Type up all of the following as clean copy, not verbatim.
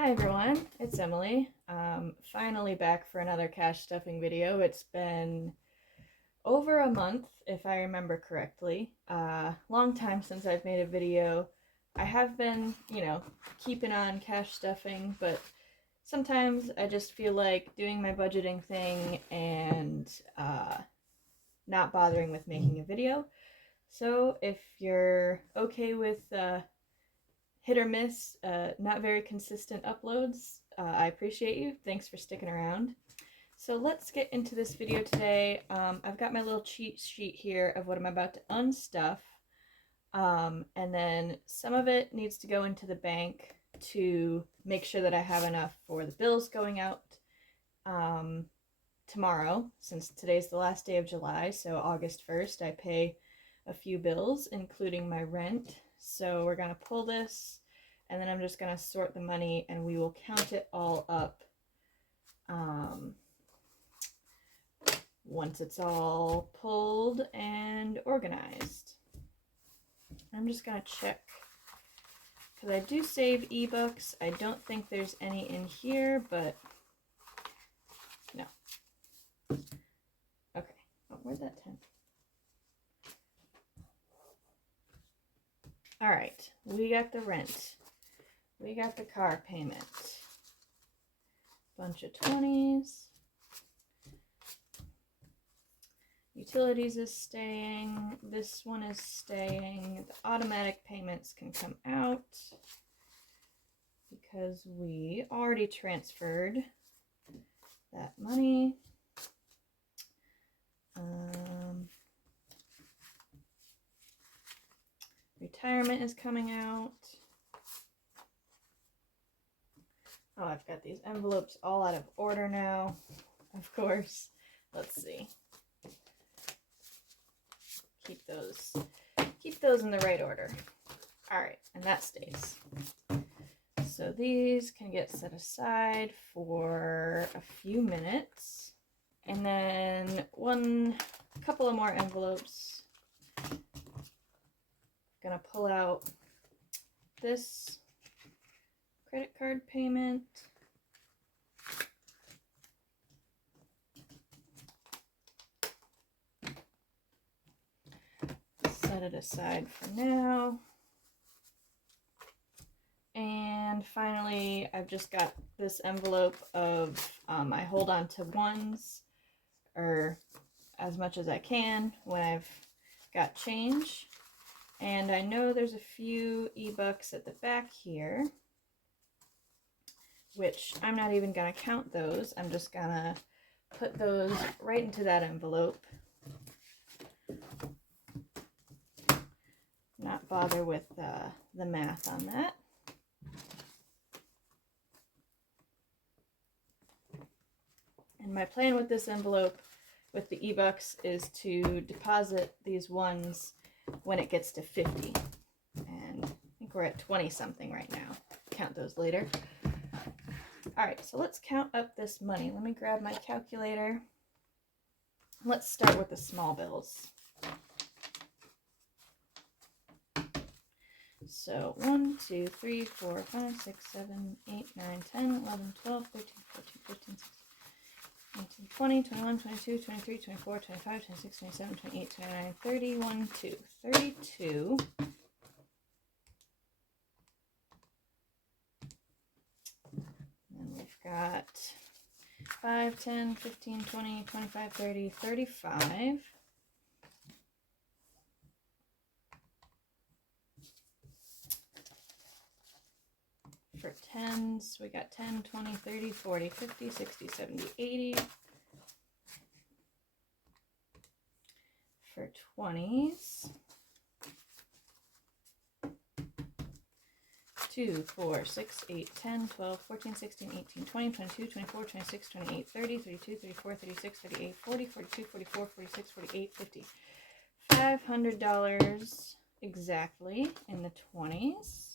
Hi everyone, it's Emily. Finally back for another cash stuffing video. It's been over a month, if I remember correctly. Long time since I've made a video. I have been, keeping on cash stuffing, but sometimes I just feel like doing my budgeting thing and not bothering with making a video. So if you're okay with hit or miss, not very consistent uploads, I appreciate you. Thanks for sticking around. So let's get into this video today. I've got my little cheat sheet here of what I'm about to unstuff. And then some of it needs to go into the bank to make sure that I have enough for the bills going out tomorrow, since today's the last day of July, so August 1st, I pay a few bills, including my rent. So we're going to pull this, and then I'm just going to sort the money, and we will count it all up once it's all pulled and organized. I'm just going to check, because I do save ebooks. I don't think there's any in here, but no. Okay. Oh, where'd that 10? All right, we got the rent. We got the car payment. Bunch of 20s. Utilities is staying. This one is staying. The automatic payments can come out because we already transferred that money. Retirement is coming out. Oh, I've got these envelopes all out of order now, of course. Let's see. Keep those in the right order. All right, and that stays. So these can get set aside for a few minutes. And then a couple of more envelopes. Gonna pull out this credit card payment. Set it aside for now. And finally, I've just got this envelope of, I hold on to ones, or as much as I can when I've got change. And I know there's a few ebooks at the back here, which I'm not even going to count those. I'm just going to put those right into that envelope. Not bother with the math on that. And my plan with this envelope, with the ebooks, is to deposit these ones when it gets to 50. And I think we're at 20 something right now. Count those later. All right, so let's count up this money. Let me grab my calculator. Let's start with the small bills. So 1, 2, 3, 4, 5, 6, 7, 8, 9, 10, 11, 12, 13, 14, 15, 16, 19, 20, 21, 22, 23, 24, 25, 26, 27, 28, 29, 30, 1, 2, 32. And we've got 5, 10, 15, 20, 25, 30, 35. For 10s, we got 10, 20, 30, 40, 50, 60, 70, 80. For 20s, 2, 4, 6, 8, 10, 12, 14, 16, 18, 20, 22, 24, 26, 28, 30, 32, 34, 36, 38, 40, 42, 44, 46, 48, 50. $500 exactly in the 20s.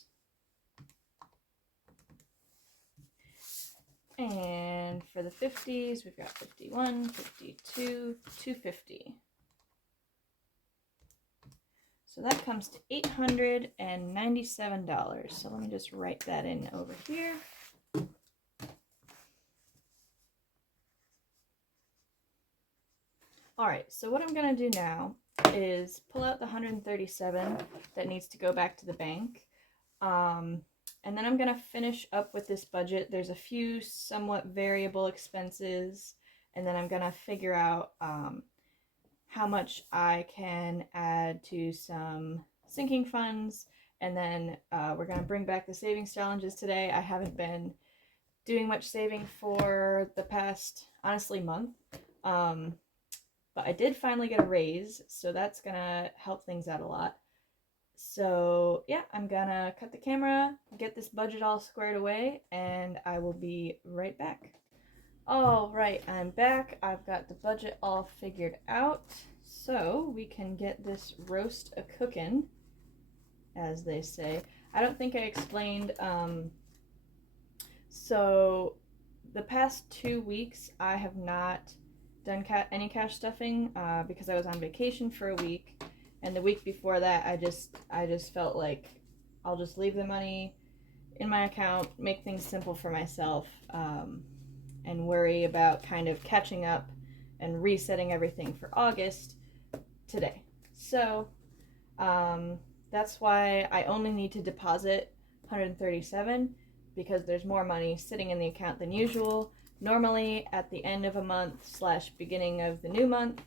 And for the 50s, we've got 51, 52, 250. So that comes to $897. So let me just write that in over here. All right, so what I'm gonna do now is pull out the 137 that needs to go back to the bank. And then I'm gonna finish up with this budget. There's a few somewhat variable expenses, and then I'm gonna figure out how much I can add to some sinking funds, and then we're gonna bring back the savings challenges today. I haven't been doing much saving for the past, honestly, month. But I did finally get a raise, so that's gonna help things out a lot. So yeah, I'm gonna cut the camera, get this budget all squared away, and I will be right back. All right, I'm back. I've got the budget all figured out, so we can get this roast a cookin', as they say. I don't think I explained, so the past 2 weeks I have not done any cash stuffing because I was on vacation for a week, and the week before that I just felt like I'll just leave the money in my account, make things simple for myself, and worry about kind of catching up and resetting everything for August today. So that's why I only need to deposit 137 because there's more money sitting in the account than usual. Normally at the end of a month / beginning of the new month,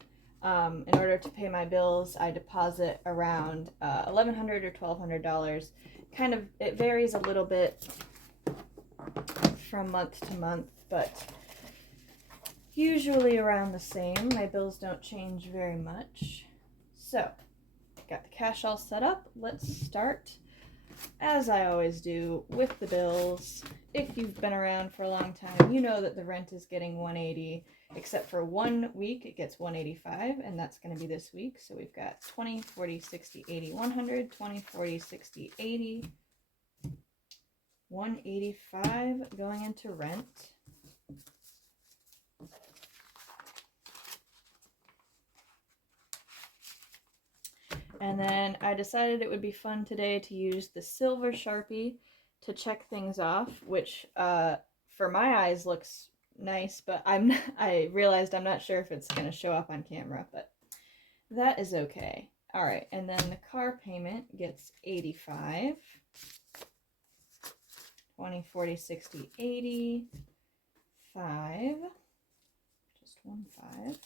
in order to pay my bills, I deposit around $1,100 or $1,200. Kind of, it varies a little bit from month to month, but usually around the same. My bills don't change very much. So, got the cash all set up. Let's start, as I always do, with the bills. If you've been around for a long time, you know that the rent is getting $180, except for 1 week it gets $185, and that's going to be this week. So we've got 20, 40, 60, 80, 100, 20, 40, 60, 80, 185 going into rent. And then I decided it would be fun today to use the silver Sharpie to check things off, which for my eyes looks nice, but I realized I'm not sure if it's going to show up on camera, but that is okay. All right, and then the car payment gets 85. 20, 40, 60, 80, 5. Just 1 5.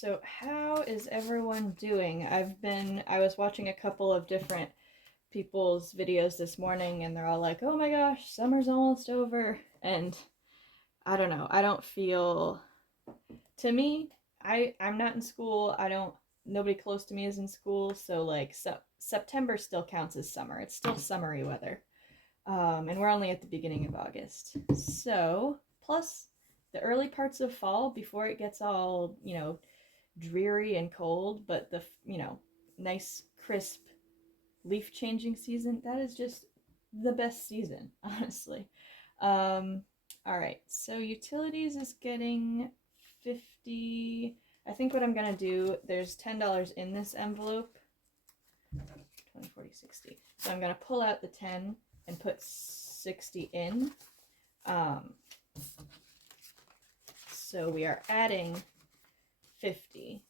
So how is everyone doing? I was watching a couple of different people's videos this morning, and they're all like, oh my gosh, summer's almost over. And I don't know, I don't feel, to me, I'm not in school. Nobody close to me is in school. So like September still counts as summer. It's still summery weather. And we're only at the beginning of August. So plus the early parts of fall before it gets all, dreary and cold, but the nice crisp leaf changing season, that is just the best season, honestly. All right, so utilities is getting 50. I think what I'm gonna do, there's $10 in this envelope. 20, 40, 60. So I'm gonna pull out the 10 and put 60 in. So we are adding 50.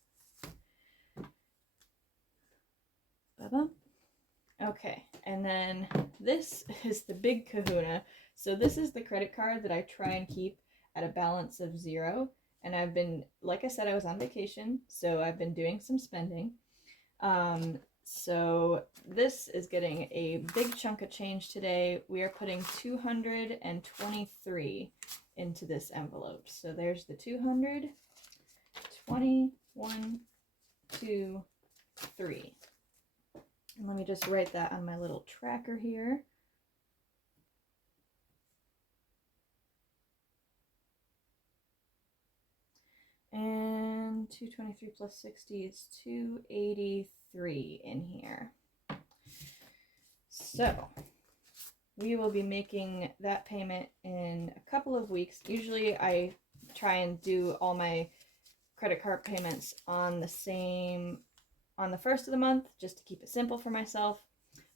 Okay, and then this is the big kahuna. So this is the credit card that I try and keep at a balance of 0. And I've been, like I said, I was on vacation, so I've been doing some spending. So this is getting a big chunk of change today. We are putting 223 into this envelope. So there's the 200, 20, 1, 2, 3. And let me just write that on my little tracker here. And 223 plus 60 is 283 in here. So we will be making that payment in a couple of weeks. Usually I try and do all my credit card payments on the first of the month, just to keep it simple for myself.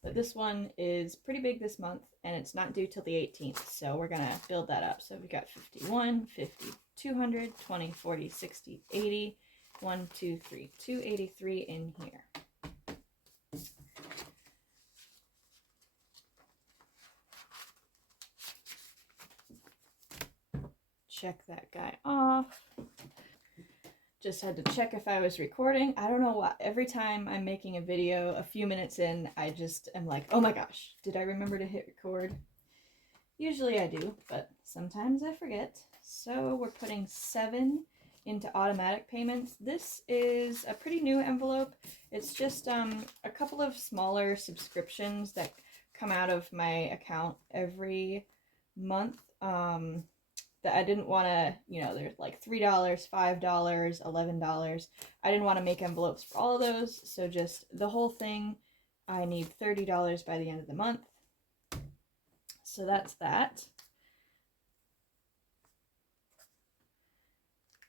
But this one is pretty big this month, and it's not due till the 18th, so we're gonna build that up. So we've got 51, 50, 200, 20, 40, 60, 80, 1, 2, 3, 283 in here. Check that guy off. Just had to check if I was recording. I don't know why. Every time I'm making a video, a few minutes in, I just am like, oh my gosh, did I remember to hit record? Usually I do, but sometimes I forget. So we're putting 7 into automatic payments. This is a pretty new envelope. It's just a couple of smaller subscriptions that come out of my account every month. That I didn't want to, you know, there's like $3, $5, $11. I didn't want to make envelopes for all of those, so just the whole thing, I need $30 by the end of the month. So that's that.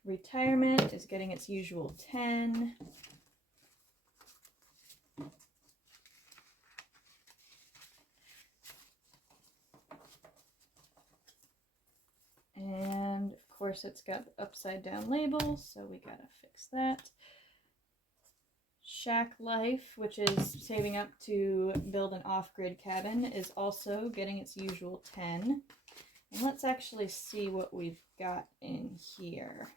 Retirement is getting its usual 10. And of course it's got the upside down label, so we gotta fix that. Shack Life, which is saving up to build an off-grid cabin, is also getting its usual 10. And let's actually see what we've got in here.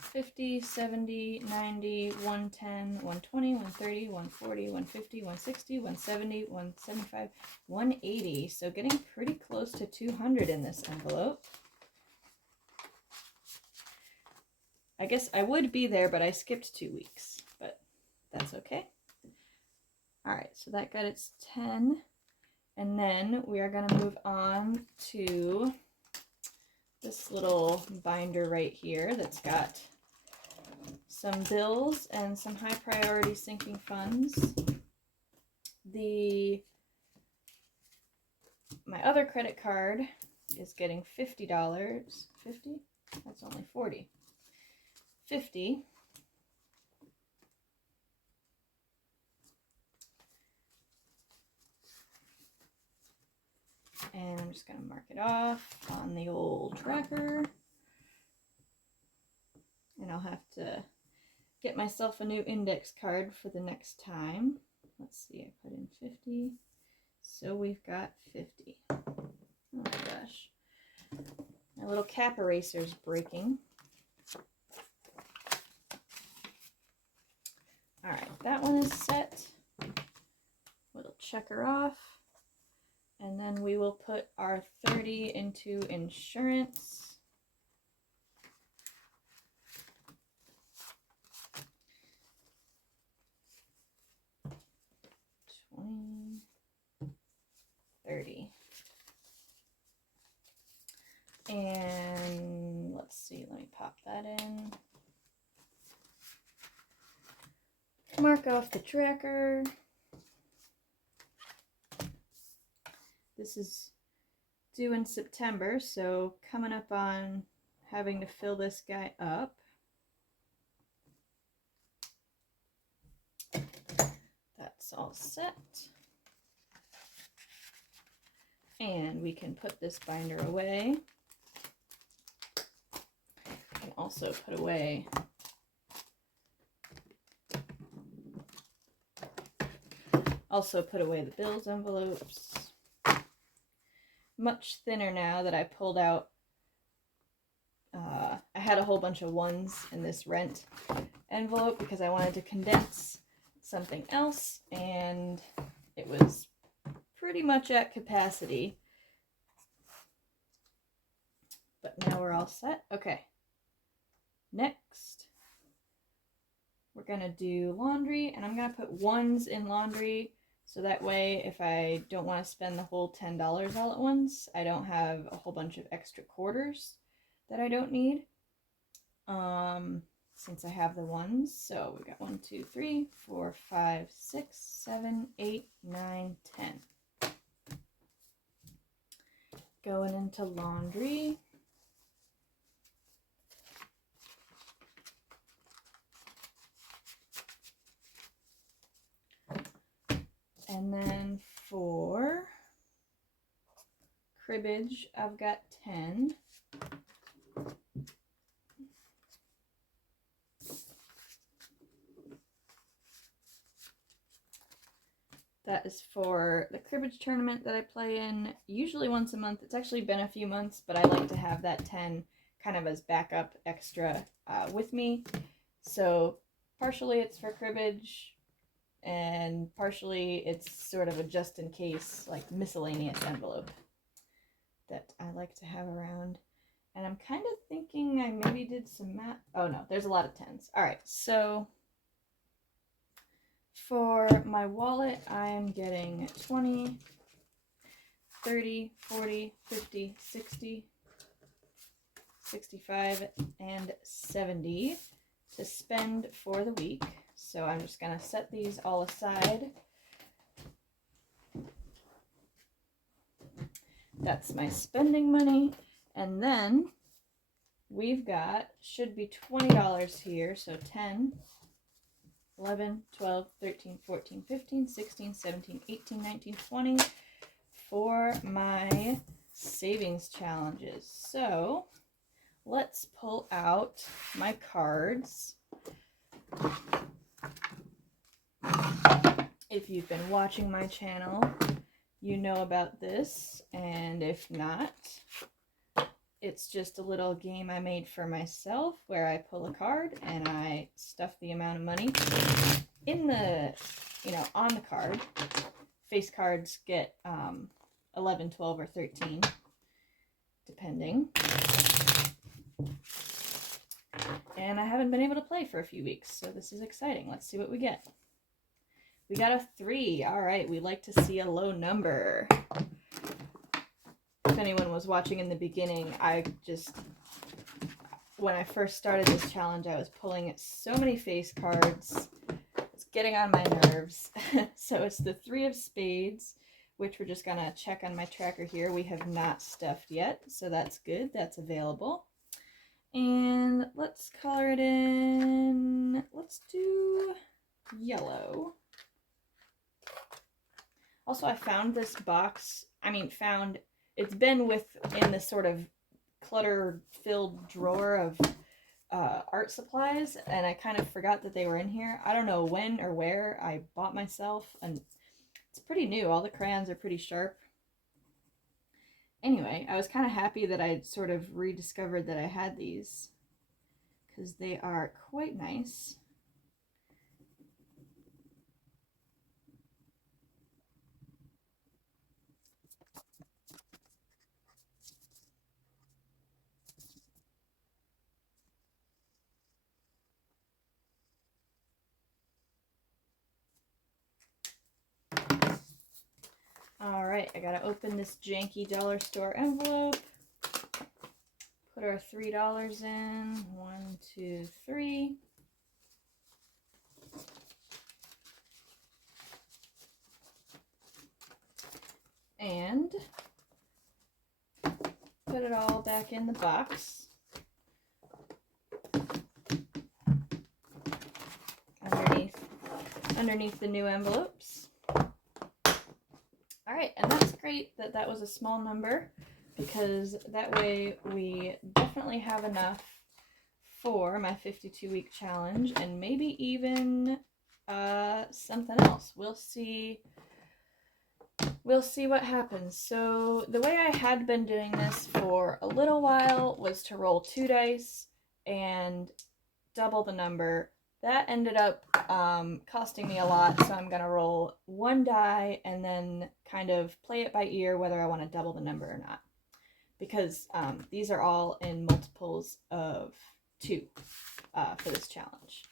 50, 70, 90, 110, 120, 130, 140, 150, 160, 170, 175, 180. So getting pretty close to 200 in this envelope. I guess I would be there, but I skipped 2 weeks, but that's okay. All right, so that got its 10. And then we are going to move on to this little binder right here that's got some bills and some high priority sinking funds. My other credit card is getting $50. 50? That's only 40. 50. And I'm just going to mark it off on the old tracker. And I'll have to get myself a new index card for the next time. Let's see, I put in 50. So we've got 50. Oh my gosh. My little cap eraser's breaking. Alright, that one is set. Little checker off. And then we will put our 30 into insurance. $30. And let's see, let me pop that in. Mark off the tracker. This is due in September, so coming up on having to fill this guy up. That's all set. And we can put this binder away. We can also put away the bills envelopes. Much thinner now that I pulled out. I had a whole bunch of ones in this rent envelope because I wanted to condense something else, and it was pretty much at capacity. But now we're all set. Okay. Next, we're going to do laundry, and I'm going to put ones in laundry so that way if I don't want to spend the whole $10 all at once, I don't have a whole bunch of extra quarters that I don't need. Since I have the ones. So we got 1, 2, 3, 4, 5, 6, 7, 8, 9, 10. Going into laundry. cribbage, I've got 10. That is for the cribbage tournament that I play in, usually once a month. It's actually been a few months, but I like to have that 10 kind of as backup extra with me. So partially it's for cribbage, and partially it's sort of a just in case, like, miscellaneous envelope that I like to have around. And I'm kind of thinking I maybe did some math. Oh no, there's a lot of 10s. All right, so for my wallet, I'm getting 20, 30, 40, 50, 60, 65, and 70 to spend for the week. So I'm just going to set these all aside. That's my spending money. And then we've got, should be $20 here. So 10, 11, 12, 13, 14, 15, 16, 17, 18, 19, 20 for my savings challenges. So let's pull out my cards. If you've been watching my channel, you know about this, and if not, it's just a little game I made for myself where I pull a card and I stuff the amount of money in the, on the card. Face cards get 11, 12, or 13, depending. And I haven't been able to play for a few weeks, so this is exciting. Let's see what we get. We got a 3. All right, we like to see a low number. If anyone was watching in the beginning, when I first started this challenge, I was pulling so many face cards. It's getting on my nerves. So it's the 3 of spades, which we're just gonna check on my tracker here. We have not stuffed yet, so that's good. That's available. And let's color it in. Let's do yellow. Also, I found this box. It's been in this sort of clutter-filled drawer of art supplies, and I kind of forgot that they were in here. I don't know when or where I bought myself, and it's pretty new. All the crayons are pretty sharp. Anyway, I was kind of happy that I sort of rediscovered that I had these, because they are quite nice. All right, I gotta open this janky dollar store envelope. Put our $3 in. 1, 2, 3. And put it all back in the box. Underneath the new envelopes. All right, and that's great that that was a small number, because that way we definitely have enough for my 52-week challenge, and maybe even something else. We'll see what happens. So the way I had been doing this for a little while was to roll 2 dice and double the number. That ended up costing me a lot, so I'm going to roll 1 die and then kind of play it by ear whether I want to double the number or not. Because these are all in multiples of 2 for this challenge.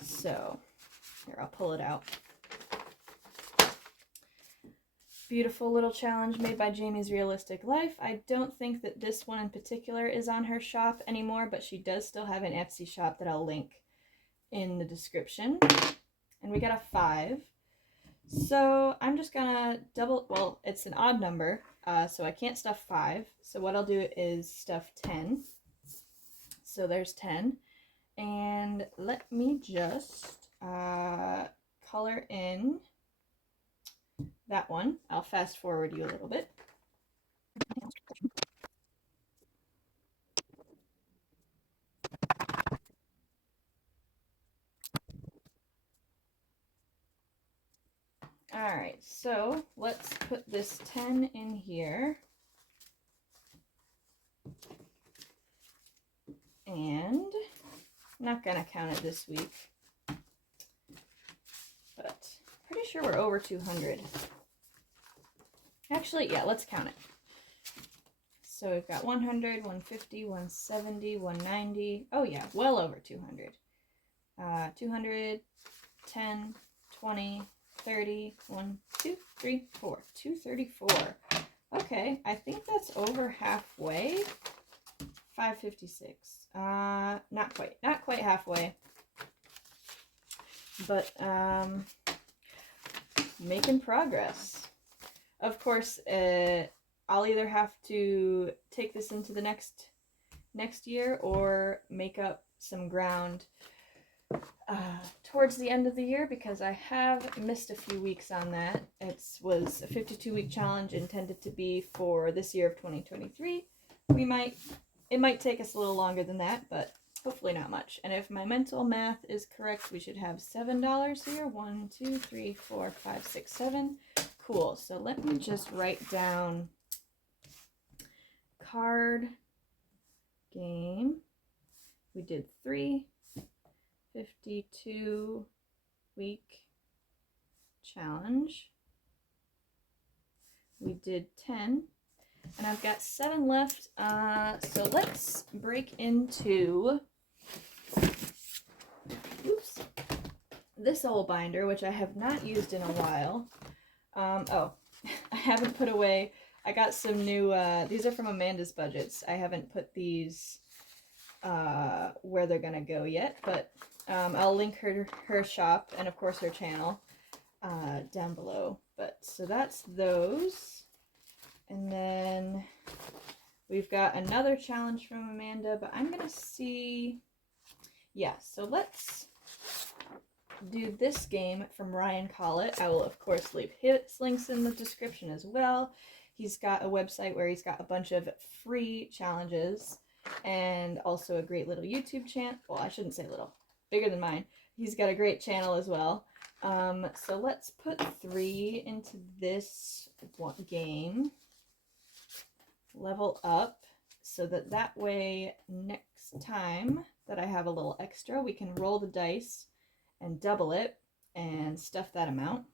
So, here, I'll pull it out. Beautiful little challenge made by Jamie's Realistic Life. I don't think that this one in particular is on her shop anymore, but she does still have an Etsy shop that I'll link in the description. And we got a 5. So I'm just gonna it's an odd number, so I can't stuff 5. So what I'll do is stuff 10. So there's 10. And let me just color in that one. I'll fast forward you a little bit. so let's put this 10 in here. And I'm not gonna count it this week, but pretty sure we're over 200. Actually, yeah, let's count it. So we've got 100, 150, 170, 190. Oh yeah, well over 200. 200, 10, 20, 30, 1, 2, 3, 4. 234. Okay, I think that's over halfway. 556. Not quite halfway. But making progress. Of course, I'll either have to take this into the next year or make up some ground towards the end of the year, because I have missed a few weeks on that. It was a 52-week challenge intended to be for this year of 2023. It might take us a little longer than that, but hopefully not much. And if my mental math is correct, we should have $7 here. 1, 2, 3, 4, 5, 6, 7. Cool. So let me just write down card game. We did 3 52-week challenge. We did 10. And I've got 7 left, so let's break into this old binder, which I have not used in a while. Oh, I haven't put away, I got some new, these are from Amanda's Budgets. I haven't put these where they're gonna go yet, but I'll link her shop and of course her channel down below. But so that's those. And then we've got another challenge from Amanda, but I'm going to see, yeah, so let's do this game from Ryan Collett. I will, of course, leave his links in the description as well. He's got a website where he's got a bunch of free challenges and also a great little YouTube channel. Well, I shouldn't say little, bigger than mine. He's got a great channel as well. So let's put 3 into this game. Level up, so that way next time that I have a little extra, we can roll the dice and double it and stuff that amount.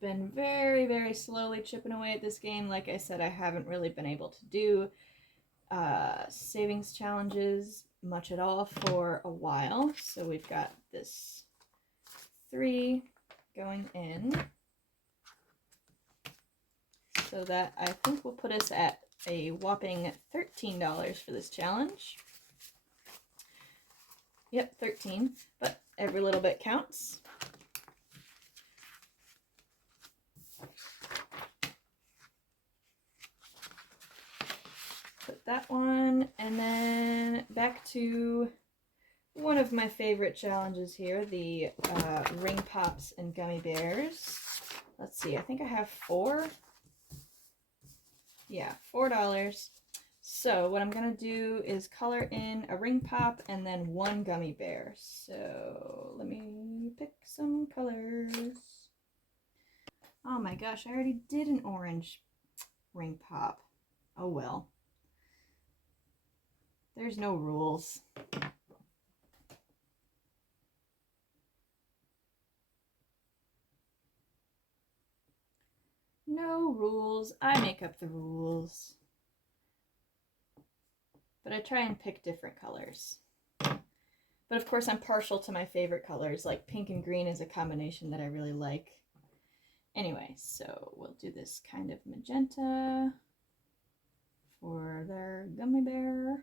Been very, very slowly chipping away at this game. Like I said, I haven't really been able to do savings challenges much at all for a while. So we've got this 3 going in. So that I think will put us at a whopping $13 for this challenge. Yep, 13, but every little bit counts. Put that one, and then back to one of my favorite challenges here, the Ring Pops and Gummy Bears. Let's see, I think I have 4. Yeah, $4. So what I'm going to do is color in a ring pop and then 1 gummy bear. So let me pick some colors. Oh my gosh, I already did an orange ring pop. Oh well. There's no rules. No rules. I make up the rules. But I try and pick different colors. But of course I'm partial to my favorite colors, like pink and green is a combination that I really like. Anyway, so we'll do this kind of magenta for their gummy bear.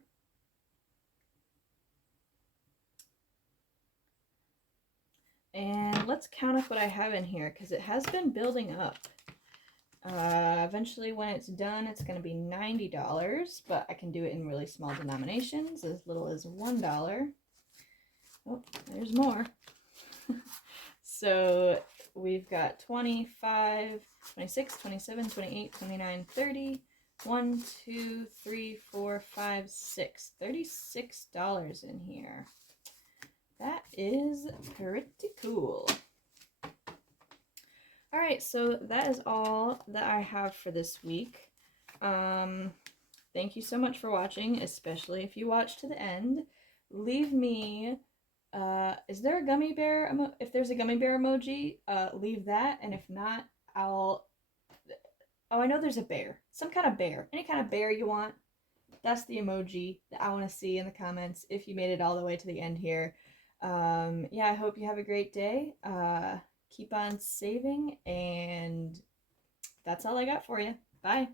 And let's count up what I have in here, because it has been building up. Eventually when it's done, it's going to be $90, but I can do it in really small denominations, as little as $1. Oh, there's more. So we've got 25, 26, 27, 28, 29, 30, 1, 2, 3, 4, 5, 6. $36 in here. That is pretty cool. All right, so that is all that I have for this week. Thank you so much for watching, especially if you watched to the end. Leave me, is there a gummy bear? If there's a gummy bear emoji, leave that, and if not, I'll. Oh, I know there's a bear. Some kind of bear. Any kind of bear you want. That's the emoji that I want to see in the comments if you made it all the way to the end here. Yeah, I hope you have a great day. Keep on saving, and that's all I got for you. Bye.